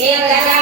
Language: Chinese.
谢谢大家。